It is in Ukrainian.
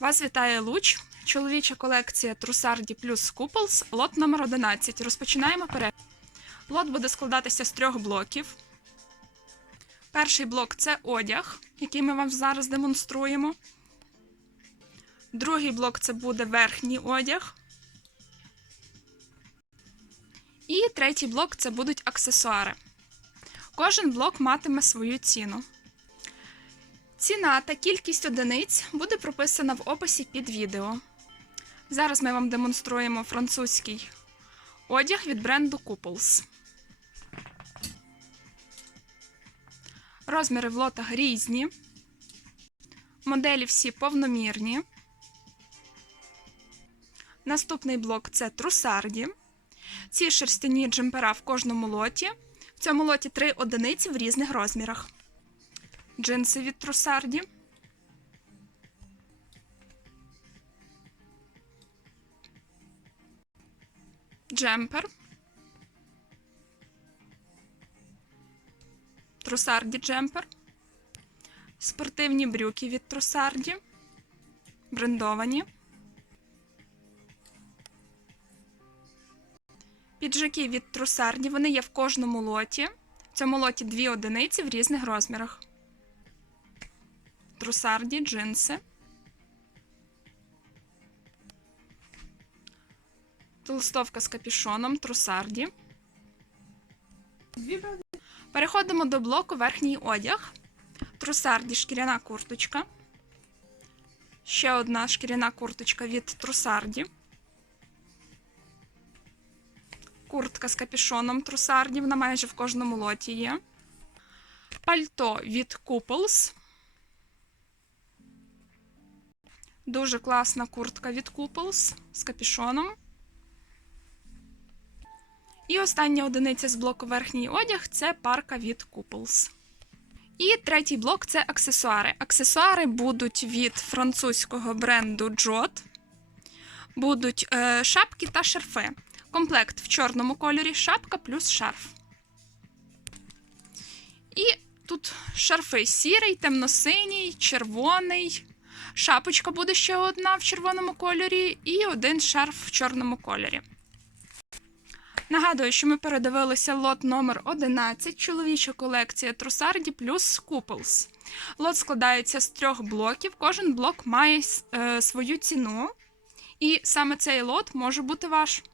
Вас вітає Луч, чоловіча колекція Трусарді плюс Куполс, лот номер 11. Розпочинаємо перегляд. Лот буде складатися з трьох блоків. Перший блок це одяг, який ми вам зараз демонструємо. Другий блок це буде верхній одяг. І третій блок це будуть аксесуари. Кожен блок матиме свою ціну. Ціна та кількість одиниць буде прописана в описі під відео. Зараз ми вам демонструємо французький одяг від бренду Couples. Розміри в лотах різні. Моделі всі повномірні. Наступний блок це трусарді. Ці шерстяні джемпера в кожному лоті. В цьому лоті три одиниці в різних розмірах. Джинси від трусарді. Джемпер. Трусарді джемпер. Спортивні брюки від трусарді. Брендовані. Піджаки від трусарді. Вони є в кожному лоті. В цьому лоті дві одиниці в різних розмірах. Трусарді, джинси. Толстовка з капюшоном, трусарді. Переходимо до блоку верхній одяг. Трусарді шкіряна курточка. Ще одна шкіряна курточка від трусарді. Куртка з капюшоном трусарді, вона майже в кожному лоті є. Пальто від Couples. Дуже класна куртка від Couples з капюшоном. І остання одиниця з блоку верхній одяг це парка від Couples. І третій блок це аксесуари. Аксесуари будуть від французького бренду Jot. Будуть е, шапки та шарфи. Комплект в чорному кольорі, шапка плюс шарф. І тут шарфи сірий, темно-синій, червоний. Шапочка буде ще одна в червоному кольорі, і один шарф в чорному кольорі. Нагадую, що ми передивилися лот номер 11 чоловіча колекція Трусарді плюс Couples. Лот складається з трьох блоків. Кожен блок має е, свою ціну. І саме цей лот може бути ваш.